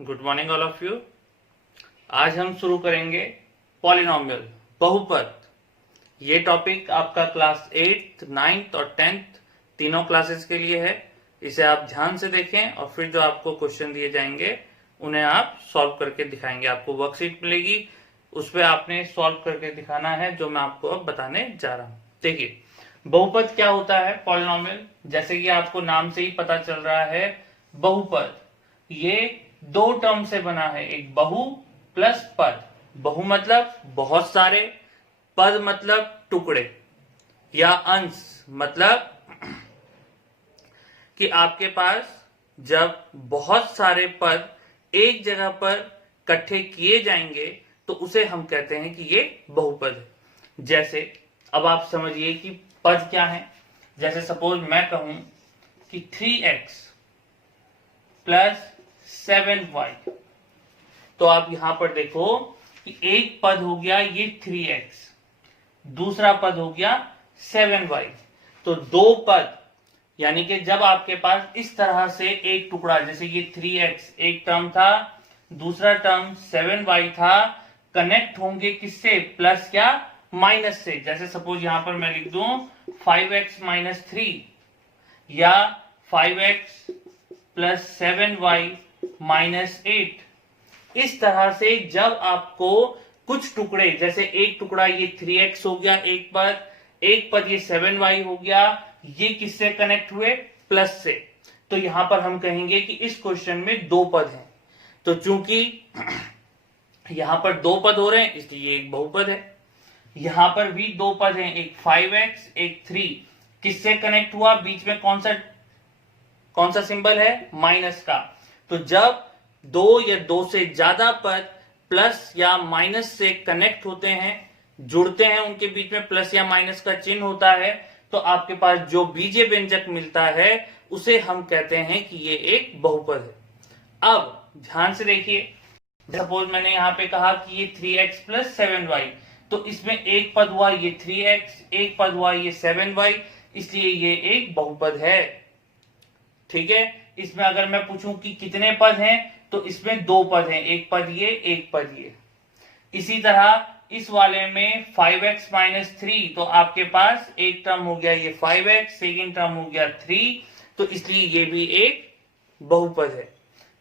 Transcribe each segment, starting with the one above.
Good morning all of you. आज हम शुरू करेंगे पॉलिनोमियल, बहुपद। ये टॉपिक आपका क्लास 8, 9th और 10th तीनों क्लासेस के लिए है। इसे आप ध्यान से देखें और फिर जो आपको क्वेश्चन दिए जाएंगे उन्हें आप सॉल्व करके दिखाएंगे। आपको वर्कशीट मिलेगी, उस पर आपने सॉल्व करके दिखाना है, जो मैं आपको अब बताने जा रहा हूं। देखिए, बहुपद क्या होता है। पॉलिनोमियल, जैसे कि आपको नाम से ही पता चल रहा है, बहुपद ये दो टर्म से बना है, एक बहु प्लस पद। बहु मतलब बहुत सारे, पद मतलब टुकड़े या अंश, मतलब कि आपके पास जब बहुत सारे पद एक जगह पर इकट्ठे किए जाएंगे तो उसे हम कहते हैं कि ये बहुपद है। जैसे अब आप समझिए कि पद क्या है। जैसे सपोज मैं कहूं कि 3x प्लस 7y, तो आप यहां पर देखो कि एक पद हो गया ये 3x, दूसरा पद हो गया 7y। तो दो पद, यानी कि जब आपके पास इस तरह से एक टुकड़ा, जैसे ये 3x एक टर्म था, दूसरा टर्म 7y था, कनेक्ट होंगे किससे? प्लस या माइनस से। जैसे सपोज यहां पर मैं लिख दूं 5x माइनस 3 या 5x प्लस 7y माइनस 8। इस तरह से जब आपको कुछ टुकड़े, जैसे एक टुकड़ा ये 3x हो गया एक पद ये 7y हो गया, ये किससे कनेक्ट हुए? प्लस से। तो यहां पर हम कहेंगे कि इस क्वेश्चन में दो पद हैं। तो चूंकि यहां पर दो पद हो रहे हैं इसलिए एक बहुपद है। यहां पर भी दो पद हैं, एक 5x एक 3, किससे कनेक्ट हुआ? बीच में कौन सा सिंबल है? माइनस का। तो जब दो या दो से ज्यादा पद प्लस या माइनस से कनेक्ट होते हैं, जुड़ते हैं, उनके बीच में प्लस या माइनस का चिन्ह होता है, तो आपके पास जो बीजीय व्यंजक मिलता है उसे हम कहते हैं कि ये एक बहुपद है। अब ध्यान से देखिए, सपोज मैंने यहां पे कहा कि ये 3x प्लस 7y, तो इसमें एक पद हुआ ये 3x, एक पद हुआ ये 7y, इसलिए ये एक बहुपद है। ठीक है। इसमें अगर मैं पूछूं कि कितने पद हैं, तो इसमें दो पद हैं, एक पद ये एक पद ये। इसी तरह इस वाले में 5x माइनस 3, तो आपके पास एक टर्म हो गया ये 5x, सेकेंड टर्म हो गया 3, तो इसलिए ये भी एक बहुपद है।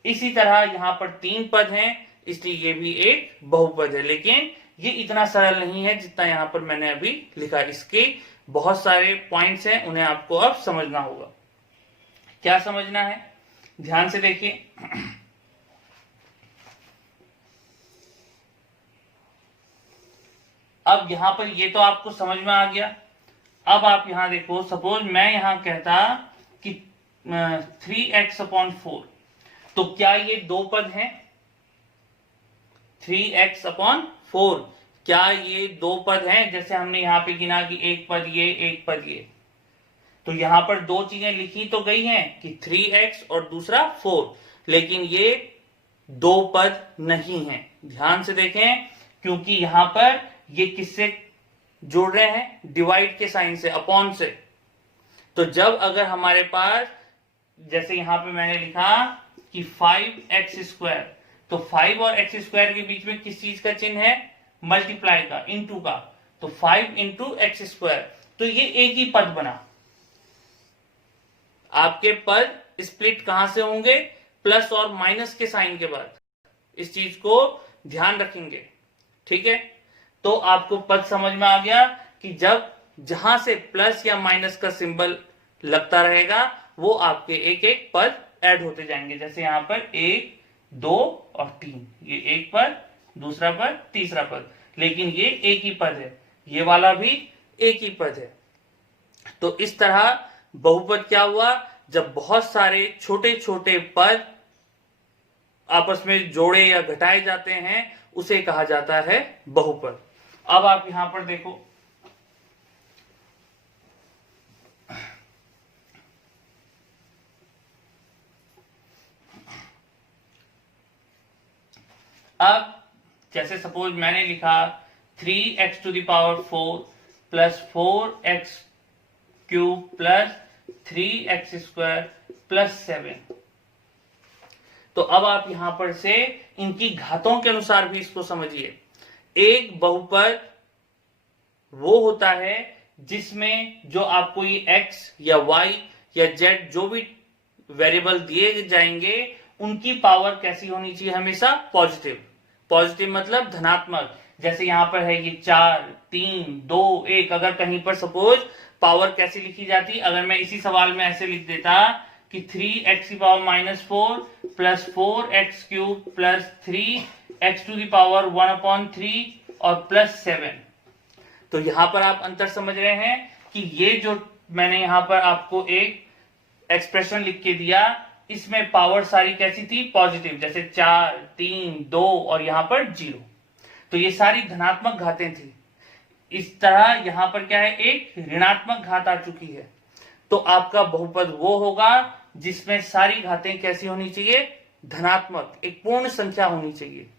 इसी तरह यहां पर तीन पद हैं, इसलिए ये भी एक बहुपद है। लेकिन ये इतना सरल नहीं है जितना यहां पर मैंने अभी लिखा। इसके बहुत सारे पॉइंट्स हैं, उन्हें आपको अब समझना होगा। क्या समझना है? ध्यान से देखिए। अब यहां पर ये तो आपको समझ में आ गया। अब आप यहां देखो, सपोज मैं यहां कहता कि 3x/4, तो क्या ये दो पद हैं? 3x/4 क्या ये दो पद हैं? जैसे हमने यहां पे गिना कि एक पद ये एक पद ये, तो यहां पर दो चीजें लिखी तो गई हैं कि 3x और दूसरा 4, लेकिन ये दो पद नहीं है। ध्यान से देखें, क्योंकि यहां पर ये किससे जोड़ रहे हैं? डिवाइड के साइन से, अपॉन से। तो जब अगर हमारे पास, जैसे यहां पे मैंने लिखा कि 5x², तो 5 और x² के बीच में किस चीज का चिन्ह है? मल्टीप्लाई का, इंटू का। तो 5 इंटू x², तो ये एक ही पद बना। आपके पद स्प्लिट कहां से होंगे? प्लस और माइनस के साइन के बाद। इस चीज को ध्यान रखेंगे। ठीक है। तो आपको पद समझ में आ गया कि जब जहां से प्लस या माइनस का सिंबल लगता रहेगा वो आपके एक एक पद ऐड होते जाएंगे। जैसे यहां पर 1, 2 और 3, ये एक पद, दूसरा पद, तीसरा पद, लेकिन ये एक ही पद है। ये वाला भी एक ही पद है। तो इस तरह बहुपद क्या हुआ? जब बहुत सारे छोटे छोटे पद आपस में जोड़े या घटाए जाते हैं उसे कहा जाता है बहुपद। अब आप यहां पर देखो, अब जैसे सपोज मैंने लिखा 3x⁴ plus 4x³ plus 3x² plus 7। तो अब आप यहां पर से इनकी घातों के अनुसार भी इसको समझिए। एक बहुपद वो होता है जिसमें जो आपको ये x या y या z जो भी वेरिएबल दिए जाएंगे उनकी पावर कैसी होनी चाहिए, हमेशा पॉजिटिव। पॉजिटिव मतलब धनात्मक। जैसे यहां पर है ये 4, 3, 2, 1, अगर कहीं पर सपोज पावर कैसी लिखी जाती, अगर मैं इसी सवाल में ऐसे लिख देता कि 3x की power -4 plus 4x³ plus 3x to the power 1/3 और प्लस 7, तो यहां पर आप अंतर समझ रहे हैं कि ये जो मैंने यहां पर आपको एक एक्सप्रेशन लिख के दिया, इसमें पावर सारी कैसी थी, पॉजिटिव। जैसे 4, 3, 2 और यहां पर 0, तो ये सारी धनात्मक घातें थी। इस तरह यहां पर क्या है, एक ऋणात्मक घात आ चुकी है। तो आपका बहुपद वो होगा जिसमें सारी घातें कैसी होनी चाहिए, धनात्मक, एक पूर्ण संख्या होनी चाहिए।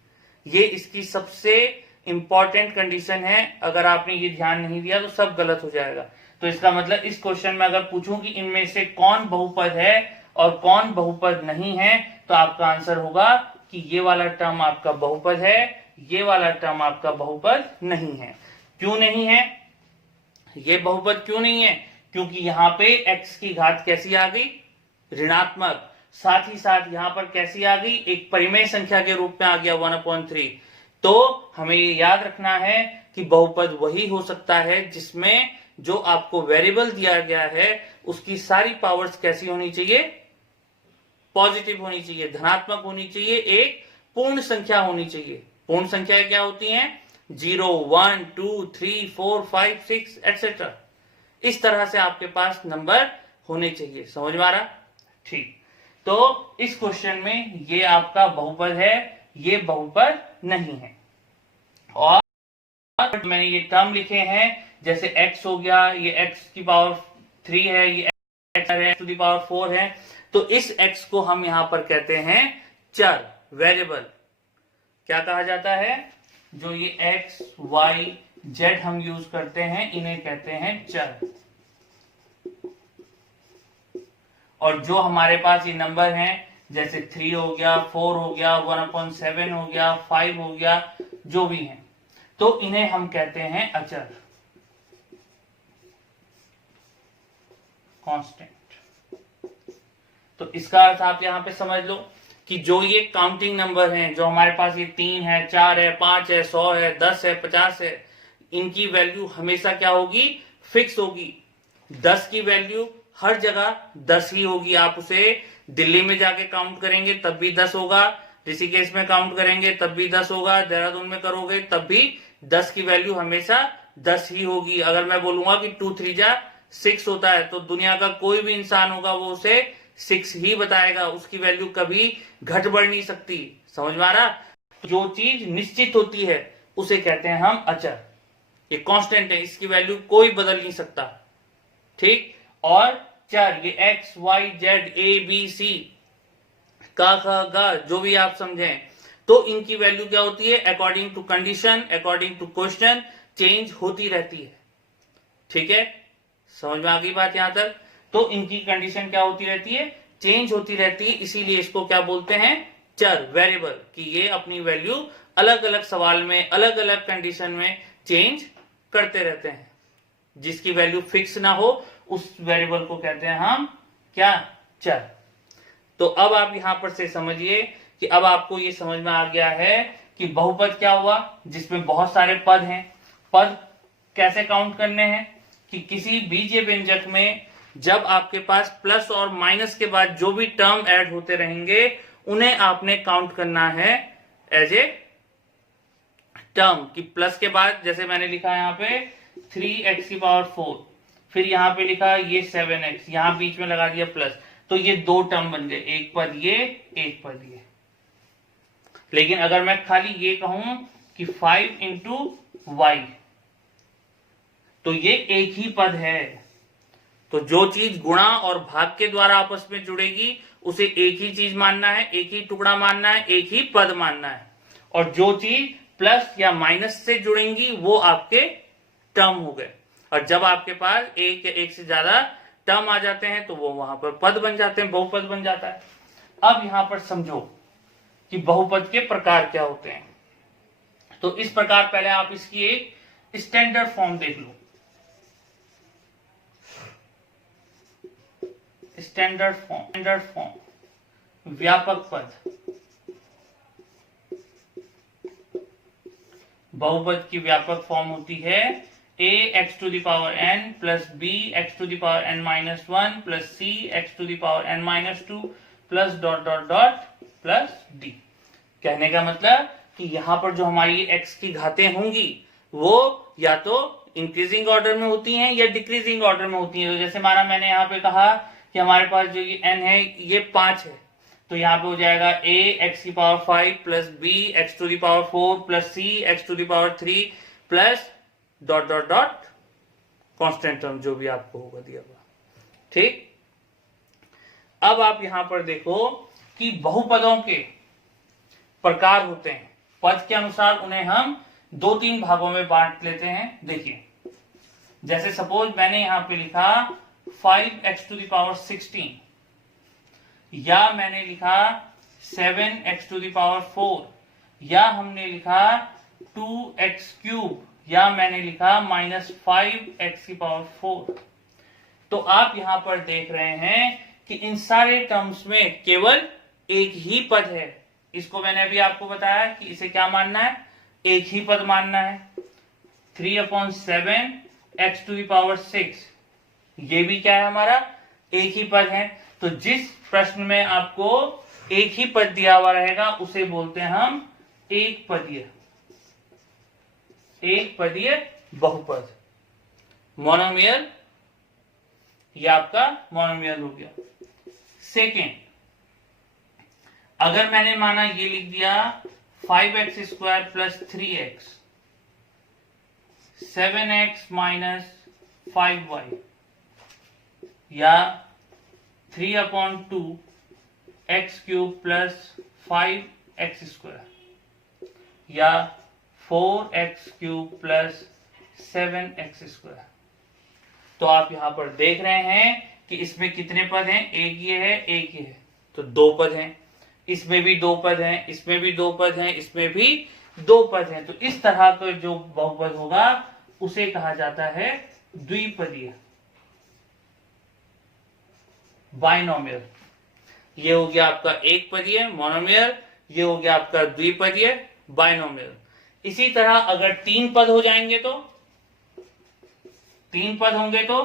ये इसकी सबसे इंपॉर्टेंट कंडीशन है। अगर आपने ये ध्यान नहीं दिया तो सब गलत हो जाएगा। तो इसका मतलब इस क्वेश्चन में अगर पूछूं कि इनमें से कौन बहुपद है और कौन बहुपद नहीं है, तो आपका आंसर होगा कि ये वाला टर्म आपका बहुपद है, ये वाला टर्म आपका बहुपद नहीं है। क्यों नहीं है, ये बहुपद क्यों नहीं है, क्योंकि यहां पे x की घात कैसी आ गई, ऋणात्मक। साथ ही साथ यहां पर कैसी आ गई, एक परिमेय संख्या के रूप में आ गया 1/3। तो हमें ये याद रखना है कि बहुपद वही हो सकता है जिसमें जो आपको वेरिएबल दिया गया है उसकी सारी पावर्स कैसी होनी चाहिए, पॉजिटिव होनी चाहिए, धनात्मक होनी चाहिए, एक पूर्ण संख्या होनी चाहिए। पूर्ण संख्याएं क्या होती हैं, 0, 1, 2, 3, 4, 5, 6 एक्सेट्रा। इस तरह से आपके पास नंबर होने चाहिए। समझ में आ रहा, ठीक। तो इस क्वेश्चन में ये आपका बहुपद है, ये बहुपद नहीं है। और मैंने ये टर्म लिखे हैं, जैसे x हो गया, ये x की पावर 3 है, ये x टू द पावर 4 है। तो इस x को हम यहां पर कहते हैं चर, वेरिएबल। क्या कहा जाता है, जो ये x, y, z हम यूज करते हैं इन्हें कहते हैं चर। और जो हमारे पास ये नंबर हैं, जैसे 3 हो गया, 4 हो गया, 1/7 हो गया, 5 हो गया, जो भी हैं, तो इन्हें हम कहते हैं अचर, कांस्टेंट। तो इसका अर्थ आप यहां पे समझ लो कि जो ये काउंटिंग नंबर हैं, जो हमारे पास ये 3 है, 4 है, 5 है, 100 है, 10 है, 50 है, इनकी वैल्यू हमेशा क्या होगी, फिक्स होगी। 10 की वैल्यू हर जगह 10 ही होगी। आप उसे दिल्ली में जाके काउंट करेंगे तब भी 10 होगा, ऋषिकेश में काउंट करेंगे तब भी 10 होगा, देहरादून में करोगे तब भी 10 की वैल्यू हमेशा 10 ही होगी। अगर मैं बोलूंगा कि 2 3 जा 6 होता है, तो दुनिया का कोई भी इंसान होगा वो उसे 6 ही बताएगा, उसकी वैल्यू कभी घट बढ़ नहीं सकती। समझ में आ रहा, जो चीज निश्चित होती है उसे कहते हैं हम अचर। ये कांस्टेंट है, इसकी वैल्यू कोई बदल नहीं सकता, ठीक। और चर, ये x, y, z, a, b, c, का, ख, ग, जो भी आप समझें, तो इनकी वैल्यू क्या होती है, according to condition, according to question change होती रहती है। ठीक है, समझ में आ गई बात यहां तक। तो इनकी कंडीशन क्या होती रहती है, चेंज होती रहती है, इसीलिए इसको क्या बोलते हैं, चर, वेरिएबल, कि ये अपनी वैल्यू अलग अलग सवाल में, अलग अलग कंडीशन में चेंज करते रहते हैं। जिसकी वैल्यू फिक्स ना हो उस वेरिएबल को कहते हैं हम क्या, चर। तो अब आप यहां पर से समझिए कि अब आपको ये समझ में आ गया है कि बहुपद क्या हुआ, जिसमें बहुत सारे पद हैं। पद कैसे काउंट करने हैं कि किसी बीजीय व्यंजक में जब आपके पास प्लस और माइनस के बाद जो भी टर्म ऐड होते रहेंगे उन्हें आपने काउंट करना है एज ए टर्म। कि प्लस के बाद जैसे मैंने लिखा यहाँ पे 3x की पावर 4, फिर यहाँ पे लिखा ये 7x, यहाँ बीच में लगा दिया प्लस, तो ये दो टर्म बन गए, एक पद ये, एक पद ये। लेकिन अगर मैं खाली ये कहूं कि 5 इंटू वाई, तो ये एक ही पद है। तो जो चीज गुणा और भाग के द्वारा आपस में जुड़ेगी उसे एक ही चीज मानना है, एक ही टुकड़ा मानना है, एक ही पद मानना है। और जो चीज प्लस या माइनस से जुड़ेंगी वो आपके टर्म हो गए। और जब आपके पास एक या एक से ज्यादा टर्म आ जाते हैं तो वो वहां पर पद बन जाते हैं, बहुपद बन जाता है। अब यहां पर समझो कि बहुपद के प्रकार क्या होते हैं। तो इस प्रकार पहले आप इसकी एक स्टैंडर्ड फॉर्म देख लो। स्टैंडर्ड फॉर्म व्यापक पद, बहुपद की व्यापक फॉर्म होती है a x to the power n plus b x to the power n minus 1 plus c x to the power n minus 2 plus dot dot dot plus d। कहने का मतलब कि यहाँ पर जो हमारी x की घातें होंगी वो या तो इंक्रीजिंग ऑर्डर में होती हैं या डिक्रीजिंग ऑर्डर में होती हैं। तो जैसे माना मैंने यहाँ पे कहा कि हमारे पास जो ये n है ये 5 है, तो यहाँ पे हो जाएगा a x की power 5 plus b x to the power 4 plus c x to the power 3 plus dot dot dot constant term जो भी आपको होगा दिया हुआ। ठीक, अब आप यहां पर देखो कि बहुपदों के प्रकार होते हैं, पद के अनुसार उन्हें हम 2-3 भागों में बांट लेते हैं। देखिए, जैसे सपोज मैंने यहां पे लिखा 5x टू द पावर 16 या मैंने लिखा 7x टू द पावर 4 या हमने लिखा 2x क्यूब या मैंने लिखा -5x की पावर 4। तो आप यहां पर देख रहे हैं कि इन सारे टर्म्स में केवल एक ही पद है। इसको मैंने अभी आपको बताया कि इसे क्या मानना है, एक ही पद मानना है। 3/7 x टू द पावर 6 ये भी क्या है, हमारा एक ही पद है। तो जिस प्रश्न में आपको एक ही पद दिया हुआ रहेगा उसे बोलते हैं हम एक पदीय बहुपद, मोनोमियल, ये आपका मोनोमियल हो गया। सेकेंड, अगर मैंने माना ये लिख दिया 5x² plus 3x 7x minus 5y या 3/2 x क्यूब प्लस 5x² या 4x क्यूब प्लस 7x²। तो आप यहां पर देख रहे हैं कि इसमें कितने पद हैं, एक ये है एक ये है, तो 2 पद हैं। इसमें भी 2 पद हैं, इसमें भी 2 पद हैं, इसमें भी 2 पद हैं। तो इस तरह का जो बहुपद होगा उसे कहा जाता है द्विपदीय, बाइनोमियल। ये हो गया आपका एक पदीय मोनोमियल, ये हो गया आपका द्विपदीय बाइनोमियल। इसी तरह अगर 3 पद हो जाएंगे तो 3 पद होंगे तो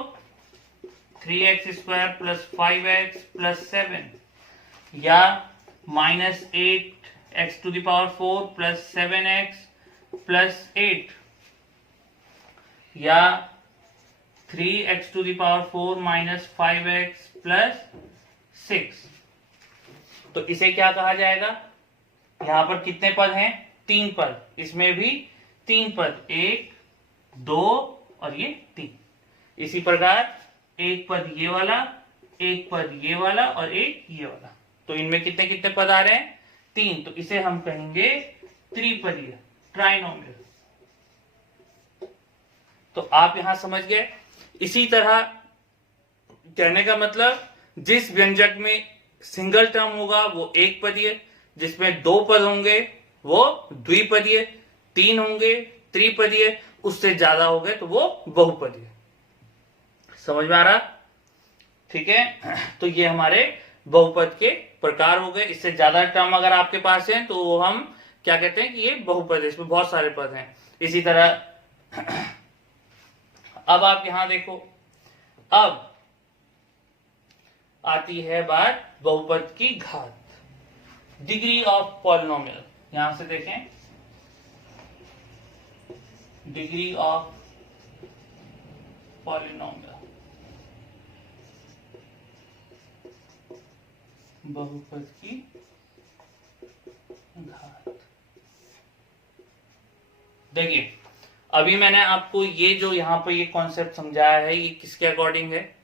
3x² प्लस 5x प्लस 7 या -8x to the power 4 plus 7x plus 8 या 3x to the power 4 minus 5x plus 6। तो इसे क्या कहा जाएगा, यहां पर कितने पद हैं, 3 पद, इसमें भी 3 पद, 1 2 और ये 3। इसी प्रकार एक पद ये वाला, एक पद ये वाला और एक ये वाला। तो इनमें कितने कितने पद आ रहे हैं, 3। तो इसे हम कहेंगे त्रिपदीय, ट्राइनोमियल। तो आप यहां समझ गए। इसी तरह कहने का मतलब जिस व्यंजक में सिंगल टर्म होगा वो एक पदीय, जिसमें 2 पद होंगे वो द्विपदीय, 3 होंगे त्रिपदीय, उससे ज्यादा हो गए तो वो बहुपदीय। समझ में आ रहा, ठीक है। तो ये हमारे बहुपद के प्रकार हो गए। इससे ज्यादा टर्म अगर आपके पास है तो हम क्या कहते हैं कि ये बहुपद है, इसमें बहुत सारे पद हैं। इसी तरह अब आप यहां देखो, अब आती है बात बहुपद की घात, डिग्री ऑफ पॉलिनोमियल। यहां से देखें, डिग्री ऑफ पॉलिनोमियल, बहुपद की घात। देखिए, अभी मैंने आपको ये जो यहाँ पर ये कॉन्सेप्ट समझाया है, ये किसके अकॉर्डिंग है,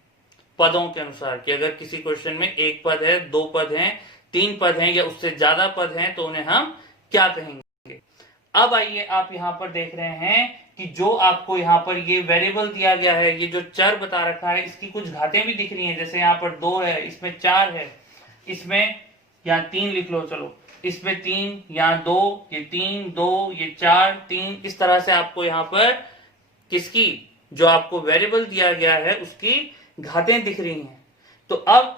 पदों के अनुसार। कि अगर किसी क्वेश्चन में एक पद है, 2 पद हैं, 3 पद हैं या उससे ज्यादा पद हैं तो उन्हें हम क्या कहेंगे। अब आइए, आप यहाँ पर देख रहे हैं कि जो आपको यहाँ पर ये वेरिएबल दिया गया है, ये जो चर बता रखा है, इसकी कुछ घातें भी दिख रही हैं। जैसे यहाँ पर 2 है, इसमें 4 है, इसमें यहाँ 3 लिख लो, चलो इसमें 3, यहाँ 2, ये 3, 2, ये 4, 3, इस तरह से आपको यहाँ पर किसकी, जो आपको वेरिएबल दिया गया है उसकी घातें दिख रही हैं। तो अब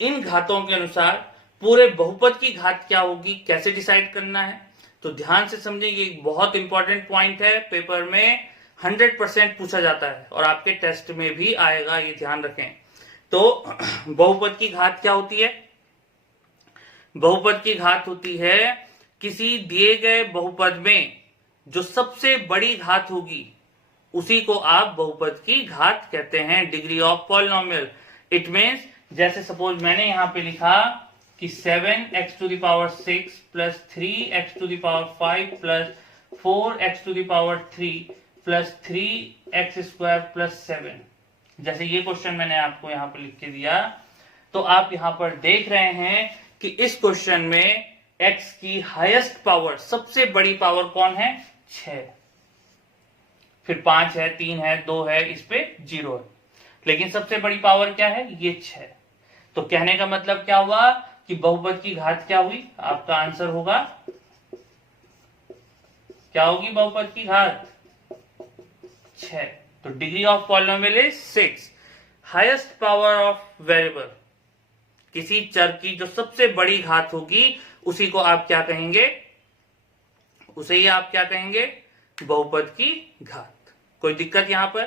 इन घातों के अनुसार पूरे बहुपद की घात क्या होगी, कैसे डिसाइड करना है, तो ध्यान से समझें, ये एक बहुत इंपॉर्टेंट पॉइंट है, पेपर में 100% पूछा जाता है और आपके टेस्ट में भी आएगा, ये ध्यान रखें। तो बहुपद की घात क्या होती है? बहुपद की घात होती है किसी दिए गए बहुपद में जो सबसे बड़ी घात होगी उसी को आप बहुपद की घात कहते हैं, degree of polynomial. It means, जैसे सपोज मैंने यहां पे लिखा कि 7x⁶ plus 3x⁵ plus 4x⁵ plus 3x² plus 7, जैसे ये क्वेश्चन मैंने आपको यहां पर लिख के दिया, तो आप यहां पर देख रहे हैं कि इस क्वेश्चन में x की हाईएस्ट पावर, सबसे बड़ी पावर कौन है? 6, फिर 5 है, 3 है, 2 है, इस पे 0 है, लेकिन सबसे बड़ी पावर क्या है? ये 6। तो कहने का मतलब क्या हुआ कि बहुपद की घात क्या हुई? आपका आंसर होगा, क्या होगी बहुपद की घात? 6। तो degree of polynomial is 6। Highest power of variable, किसी चर की जो सबसे बड़ी घात होगी उसी को आप क्या कहेंगे? उसे ही आप क्या कहेंगे? बहुपद की घात। कोई दिक्कत यहां पर?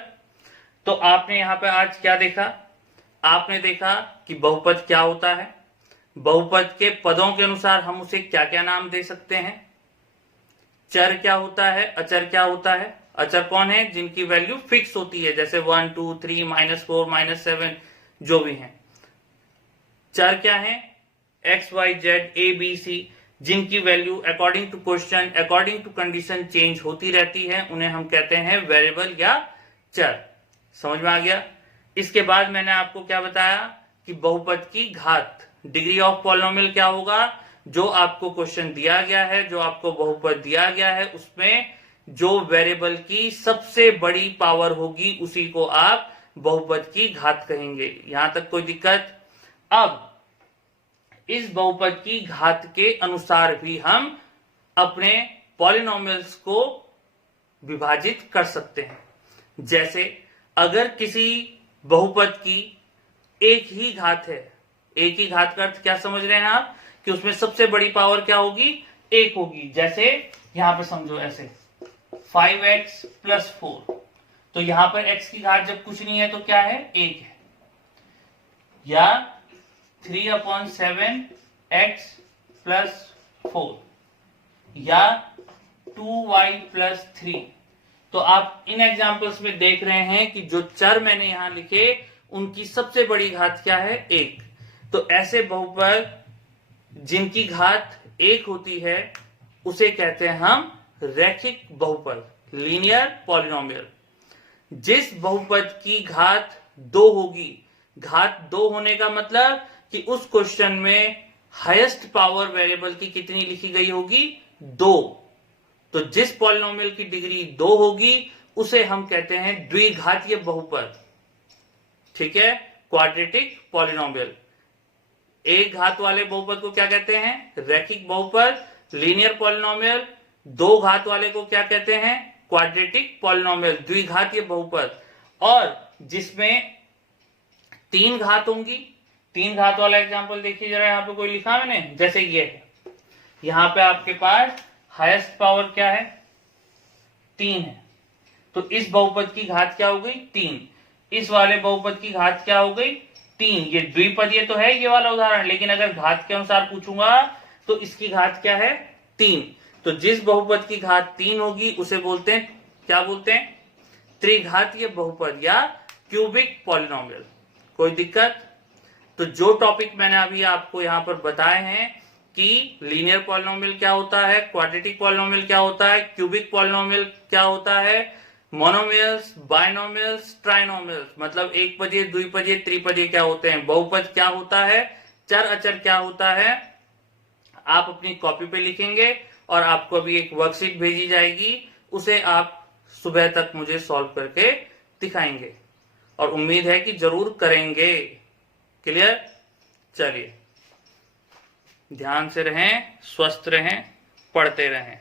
तो आपने यहां पर आज क्या देखा? आपने देखा कि बहुपद क्या होता है, बहुपद के पदों के अनुसार हम उसे क्या क्या नाम दे सकते हैं, चर क्या होता है, अचर क्या होता है। अचर कौन है? जिनकी वैल्यू फिक्स होती है, जैसे 1, 2, 3, -4, -7 जो भी हैं। चर क्या है? x, y, z, a, b, c, जिनकी value according to question, according to condition change होती रहती है, उन्हें हम कहते हैं वेरिएबल या चर। समझ में आ गया? इसके बाद मैंने आपको क्या बताया कि बहुपद की घात, डिग्री ऑफ पॉलिनोमियल क्या होगा? जो आपको क्वेश्चन दिया गया है, जो आपको बहुपद दिया गया है, उसमें जो वेरिएबल की सबसे बड़ी पावर होगी उसी को आप बहुपद की घात कहेंगे। यहां तक कोई दिक्कत? अब इस बहुपद की घात के अनुसार भी हम अपने पॉलिनोमियल्स को विभाजित कर सकते हैं। जैसे अगर किसी बहुपद की एक ही घात है, एक ही घात का अर्थ क्या समझ रहे हैं आप? कि उसमें सबसे बड़ी पावर क्या होगी? 1 होगी। जैसे यहां पर समझो ऐसे 5x + 4, तो यहां पर x की घात जब कुछ नहीं है तो क्या है? 1 है। या 3/7x + 4 या 2y + 3। तो आप इन एग्जाम्पल्स में देख रहे हैं कि जो चर मैंने यहां लिखे उनकी सबसे बड़ी घात क्या है? 1। तो ऐसे बहुपद जिनकी घात 1 होती है उसे कहते हैं हम रैखिक बहुपद, लीनियर पॉलिनोमियल। जिस बहुपद की घात 2 होगी, घात 2 होने का मतलब कि उस क्वेश्चन में हाईएस्ट पावर वेरिएबल की कितनी लिखी गई होगी? 2। तो जिस पॉलिनोमियल की डिग्री 2 होगी उसे हम कहते हैं द्विघातीय बहुपद। ठीक है? Quadratic polynomial. एक घात वाले बहुपद को क्या कहते हैं? रैखिक बहुपद। लीनियर पॉलिनोमियल 2 घात वाले को क्या कहते हैं? क्वाड्रेटिक पॉलिनोमियल, द्विघातीय बहुपद। और जिसमें 3 घात होंगी, 3 घात वाला एग्जांपल देखिए जरा, यहां पे कोई लिखा मैंने, जैसे ये है, यहां पे आपके पास हाईएस्ट पावर क्या है? 3 है। तो इस बहुपद की घात क्या हो गई? 3। इस वाले बहुपद की घात क्या हो गई? 3। ये द्विपदीय तो है ये वाला उदाहरण, लेकिन अगर घात के अनुसार पूछूंगा तो इसकी घात क्या है? 3। तो जिस बहुपद की घात 3 होगी उसे बोलते हैं, क्या बोलते हैं? त्रिघातीय बहुपद या क्यूबिक पॉलिनोमियल। कोई दिक्कत? तो जो टॉपिक मैंने अभी आपको यहां पर बताए हैं कि लीनियर पॉलिनोमियल क्या होता है, क्वाड्रेटिक पॉलिनोमियल क्या होता है, क्यूबिक पॉलिनोमियल क्या होता है, मोनोमियल्स, बाइनोमियल्स, ट्राइनोमियल्स, मतलब एक पदीय, द्विपदीय, त्रिपदीय क्या होते हैं, बहुपद क्या होता है, चर अचर क्या होता है, आप अपनी कॉपी पे लिखेंगे और आपको अभी एक वर्कशीट भेजी जाएगी, उसे आप सुबह तक मुझे सॉल्व करके दिखाएंगे और उम्मीद है कि जरूर करेंगे। क्लियर? चलिए, ध्यान से रहें, स्वस्थ रहें, पढ़ते रहें।